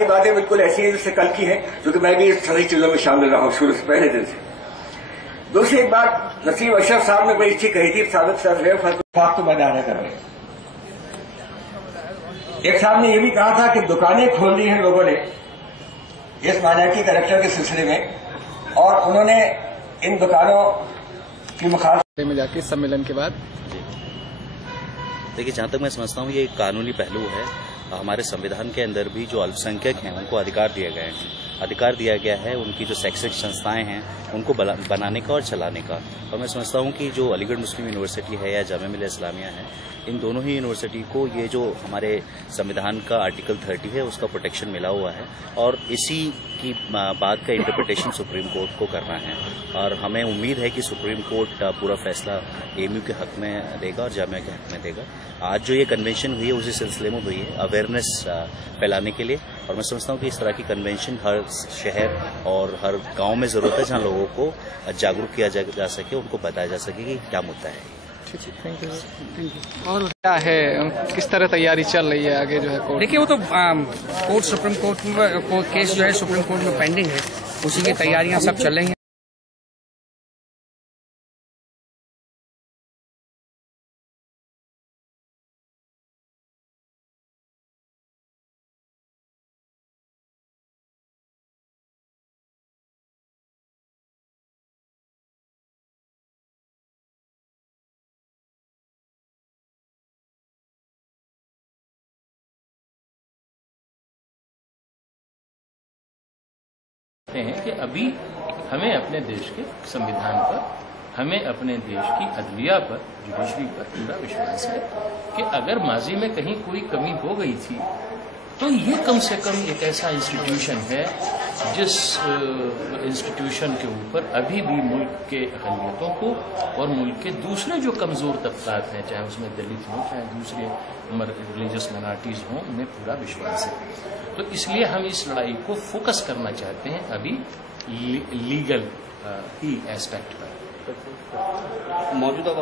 ये बातें बिल्कुल ऐसी हैं जैसे कल की है, क्योंकि मैं भी इस सारी चीजों में शामिल रहा हूं शुरू से पहले दिन से। दूसरी एक बात नसीब अशरफ साहब ने बड़ी अच्छी कही थी, साबिक सदर तो मैदान कर रहे हैं। एक साहब ने यह भी कहा था कि दुकानें खोल दी हैं लोगों ने इस माइनॉरिटी करेक्टर के सिलसिले में, और उन्होंने इन दुकानों की मुखालफत में जाके सम्मेलन के बाद देखिए, जहां तक मैं समझता हूं ये एक कानूनी पहलू है। हमारे संविधान के अंदर भी जो अल्पसंख्यक हैं उनको अधिकार दिया गया है उनकी जो शैक्षिक संस्थाएं हैं उनको बनाने का और चलाने का। और मैं समझता हूं कि जो अलीगढ़ मुस्लिम यूनिवर्सिटी है या जामिया मिल्लिया इस्लामिया है, इन दोनों ही यूनिवर्सिटी को ये जो हमारे संविधान का आर्टिकल 30 है उसका प्रोटेक्शन मिला हुआ है, और इसी की बात का इंटरप्रिटेशन सुप्रीम कोर्ट को करना है। और हमें उम्मीद है कि सुप्रीम कोर्ट पूरा फैसला एएमयू के हक में देगा और जामिया के हक में देगा। आज जो ये कन्वेंशन हुई है उसी सिलसिले में हुई है, अवेयरनेस फैलाने के लिए। और मैं समझता हूँ कि इस तरह की कन्वेंशन हर शहर और हर गांव में जरूरत है, जहां लोगों को जागरूक किया जा सके, उनको बताया जा सके कि क्या मुद्दा है। Thank you. और क्या है, किस तरह तैयारी चल रही है आगे जो है कोर्ट? देखिए, वो तो सुप्रीम कोर्ट में केस जो है सुप्रीम कोर्ट में पेंडिंग है, उसी की तैयारियां सब चल रही हैं। हैं कि अभी हमें अपने देश के संविधान पर, हमें अपने देश की अदलिया पर, जुडिशरी पर पूरा विश्वास है कि अगर माजी में कहीं कोई कमी हो गई थी तो ये कम से कम एक ऐसा इंस्टीट्यूशन है जिस इंस्टीट्यूशन के ऊपर अभी भी मुल्क के अक़लियतों को और मुल्क के दूसरे जो कमज़ोर तबकात हैं, चाहे उसमें दलित हों चाहे दूसरे रिलीजियस माइनॉरिटीज़ हों, उन्हें पूरा विश्वास है। तो इसलिए हम इस लड़ाई को फोकस करना चाहते हैं अभी लीगल ही एस्पेक्ट पर। मौजूदा